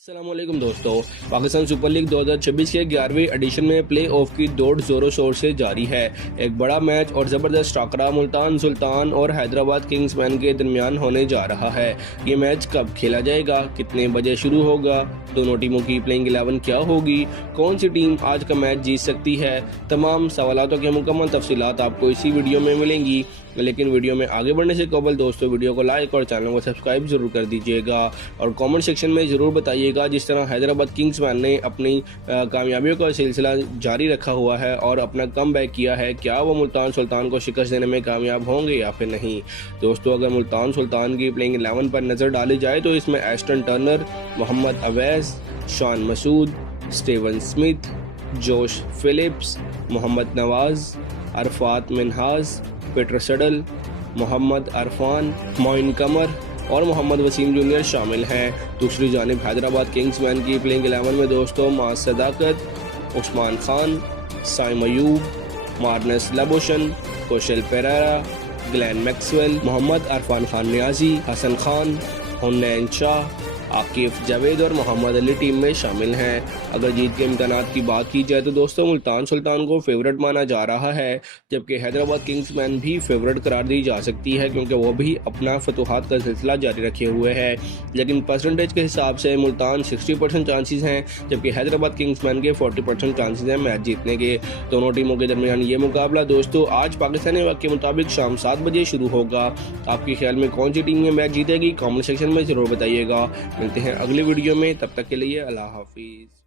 अस्सलामुअलैकुम दोस्तों। Pakistan super league 2026 के 11वें एडिशन में प्ले ऑफ की दौड़ जोरों शोर से जारी है। एक बड़ा मैच और ज़बरदस्त टाकरा मुल्तान सुल्तान और हैदराबाद किंग्समैन के दरमियान होने जा रहा है। ये मैच कब खेला जाएगा, कितने बजे शुरू होगा, दोनों टीमों की प्लेइंग 11 क्या होगी, कौन सी टीम आज का मैच जीत सकती है, तमाम सवालों की मुकम्मल तफसीलात आपको इसी वीडियो में मिलेंगी। लेकिन वीडियो में आगे बढ़ने से कबल दोस्तों वीडियो को लाइक और चैनल को सब्सक्राइब जरूर कर दीजिएगा और कमेंट सेक्शन में ज़रूर बताइएगा जिस तरह हैदराबाद किंग्समैन ने अपनी कामयाबियों का सिलसिला जारी रखा हुआ है और अपना कमबैक किया है, क्या वो मुल्तान सुल्तान को शिकस्त देने में कामयाब होंगे या फिर नहीं। दोस्तों, अगर मुल्तान सुल्तान की प्लेइंग 11 पर नज़र डाली जाए तो इसमें Ashton Turner, Mohammad Awais, Shan Masood, Steven Smith, जोश फिलिप्स, मोहम्मद नवाज, अरफात मिनहाज, पीटर सडल, मोहम्मद अरफान, मोइन कमर और मोहम्मद वसीम जूनियर शामिल हैं। दूसरी जानिब हैदराबाद किंग्समैन की प्लेइंग 11 में दोस्तों माज सदाकत, उस्मान खान, साइम अयूब, मार्नस लबोशन, कौशल पेरेरा, ग्लेन मैक्सवेल, मोहम्मद अरफान खान नियाजी, हसन खान, हुन्नैन शाह, आकिफ जावेद और मोहम्मद अली टीम में शामिल हैं। अगर जीत के इम्कानात की बात की जाए तो दोस्तों मुल्तान सुल्तान को फेवरेट माना जा रहा है, जबकि हैदराबाद किंग्समैन भी फेवरेट करार दी जा सकती है क्योंकि वो भी अपना फतुहात का सिलसिला जारी रखे हुए है। लेकिन परसेंटेज के हिसाब से मुल्तान 60% चांसेस हैं, जबकि हैदराबाद किंग्समैन के 40% चांसेस हैं मैच जीतने के। दोनों टीमों के दरमियान ये मुकाबला दोस्तों आज पाकिस्तानी वक्त के मुताबिक शाम 7 बजे शुरू होगा। आपके ख्याल में कौन सी टीम ये मैच जीतेगी, कॉमेंट सेक्शन में ज़रूर बताइएगा। मिलते हैं अगली वीडियो में, तब तक के लिए अल्लाह हाफिज़।